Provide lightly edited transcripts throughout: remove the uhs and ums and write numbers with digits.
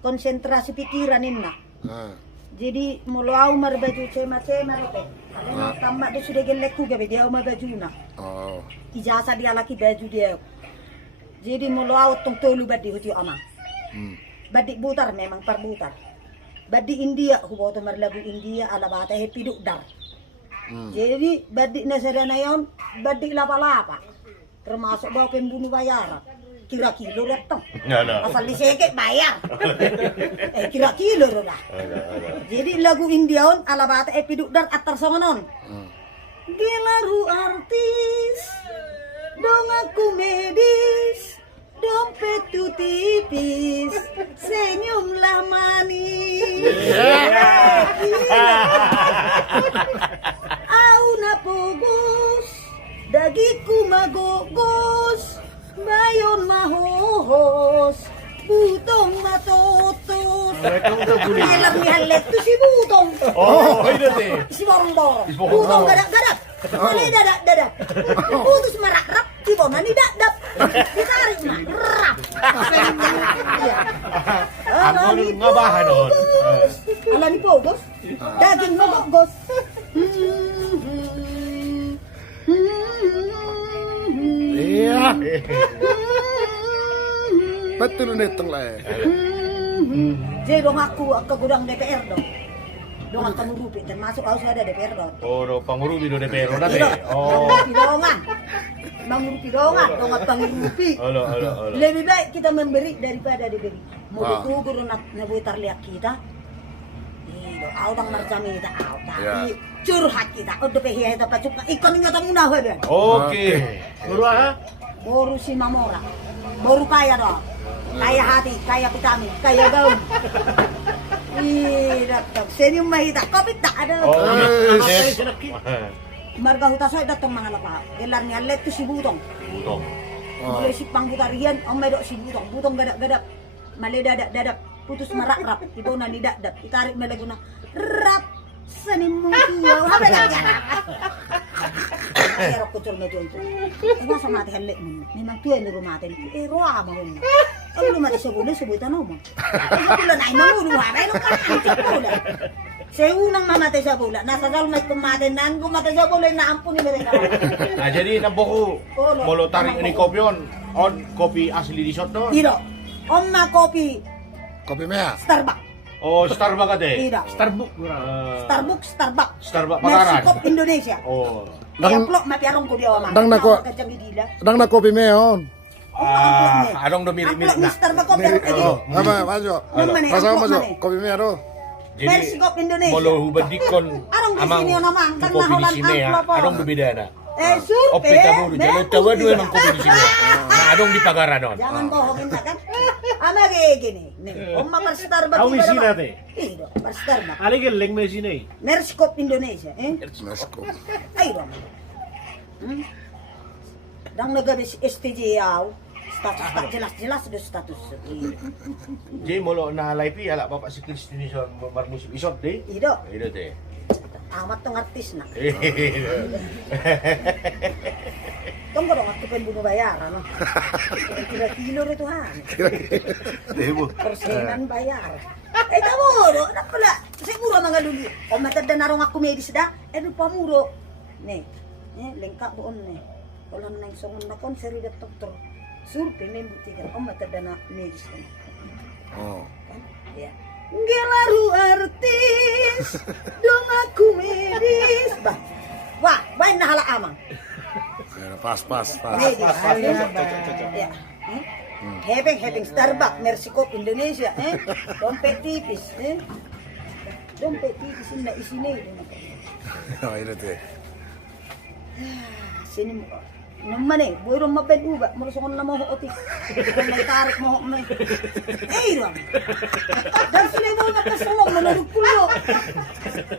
konsentrasi pikiran inna. Ah. Jadi mulu au mar baju cema-cema rote. Ada tambah dia sudah gelek juga be dia mau baju na. Oh. Ijazah dia laki baju dia. Jadi mulu au tong tolu badi huti ama. Badi butar memang perbutar. Badi India hubo to mar lagu India ala bata happy duk dar. Jadi badi nasarana yon badi lapa-lapa. Termasuk bawa pembunuh bayaran. Kira kilo retong. Asal diseke bayar. Kira kilo lah. Jadi lagu Indiaon ala bata epiduk dan atar songonon. Gelaru artis, dong aku medis, dompet tu tipis, senyumlah manis. Au na pugos, dagiku magogos. Bayon mahohos, butong matotos. Alam ni halet tu si butong. Oh, itu sih. Si borong-borong. Butong gadak-gadak. Malay dadak-dadak. Putus marak-rap, si bona ni dadak. Ditarik mah, rap. Ako nung ngabahan nun. Ala ni pogos, daging magogos. Iya. Betul netong lah. Jadi dong aku ke gudang DPR dong. Dong akan ngurupi termasuk harus ada DPR dong. Oh, do pangurubi do DPR nanti. Oh. Oh. Pidongan. Mengurupi dongan, dong pengurupi. Halo. Lebih baik kita memberi daripada diberi. Mau ditugur nak nabuitar lihat kita. Iyo, audang marjami kita tapi curhat kita. Udah pehiya itu pacuka ikon nga tamuna hoy. Oke. Guru ah? Baru si Mamora. Baru kaya dong. Kaya hati, kaya vitamin, kaya gaun. Ih, datang. Senyum mahita. Kopit tak ada. Oh, Marga huta saya datang mga lapa. Gelar ni alet tu si Butong. Butong. Mulai si pangbutarian, ang medok si Butong. Butong gadak-gadak. Mali dadak-dadak. Putus marak-rap. Ito na ni dadak. Itarik melagu na. Rap. Sanim mo tuwa. Habe lagi. Pero kucul na dyan. Ewa sa mati halit mo. Memang tuwa ni rumatin. Roa mo rin. Ang lumati sa bulan, sa buwan mo. Sa bulan ay mamuluha. Ay nung kanan sa bulan. Saya unang mamatay sa bulan. Nasa galmay kumatin na. Kumatay sa bulan na ampun ni mereka. Nah, jadi naboku molo tarik ni kopi on kopi asli di Soto. Tidak. Oma kopi Kopi merah. Starbucks. Oh, Starbucks ade. Tidak. Starbucks. Starbucks. Starbucks Pagaran. Mersikop Indonesia. Oh. Amplop mapiarong ko dia mama. Dang nako. Dang na kopi meon. Adong do mirip-mirip na. Starbucks ko pero kayo. Apa majo? Pasal majo. Kopi merah do. Jadi Mersikop Indonesia. molo hubadikon Arong di amang sini naman, kan kopi di naholan sini ya. amplop, oh. Adong beda na. Surpe. Opit tabu jalo tawa do emang kopi di sini. Nah, adong di Pagaran non. Jangan bohongin na kan. Ama kayak gini. Nih, Oma per Starbucks. Awi iba sina naman. te. Iya, per Starbucks. Ali geleng me sini. Mersikop Indonesia, Mesko. Ay, dong. Dang nagabis STJ yaw. Status tak jelas-jelas do status. Jadi molo na live ala bapak si Kristini son marmusik isot deh. Ido, Itu deh. amat tong artis na. Tong ko dong aku pembunuh bayaran. No? Kilo itu han. Persenan bayar. Kamu do, anak pala. Siguro mga luli. O matanda na rong ako medis da. Pamuro. Nih, lengkap doon nih. Walang nang songon na kon seri dat dokter. Surpe men butikan. O matanda na medis. Oh. Ya. Gelaru artis, dong aku medis. Bah, wah, baik na hala amang. Pas. Medis. Ya. Having Starbucks, Mersikop Indonesia, dompet tipis, dompet tipis na isini. Oh, itu tuh. Sini mo. Naman buiro mabed uba, marusong na mo oti. May tarik mo may. Dong. Dan sila mo nakasungog manulugpulo.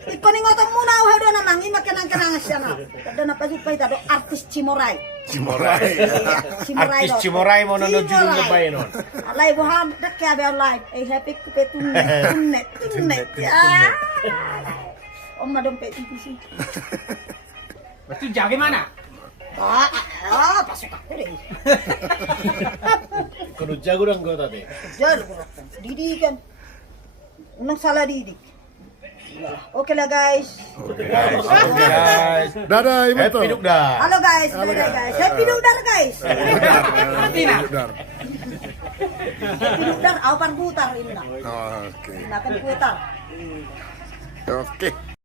Ipaningotan mo na uhaw doon namang imakanang-kanang siya na. Kada na pasupay tado artist Chimoray. Artis Cimoray mo nanonood yung labay nun. Alay buhan, kaya ba live? Ay happy ko pe tunet. Om na dompet tipis. Pasti jaga mana? Pasok ako deh. Kudu jago dan kota teh. Kejar beratan. Didikan. Unang salah didik. Iyalah. Oke lah guys. Oke guys. Dadah, Ibu. Happy Dukdar. Halo guys, dadah guys. Happy Dukdar guys. Dukdar. Happy Dukdar, awan putar ini nak. Oke. Nak kan putar. Oke.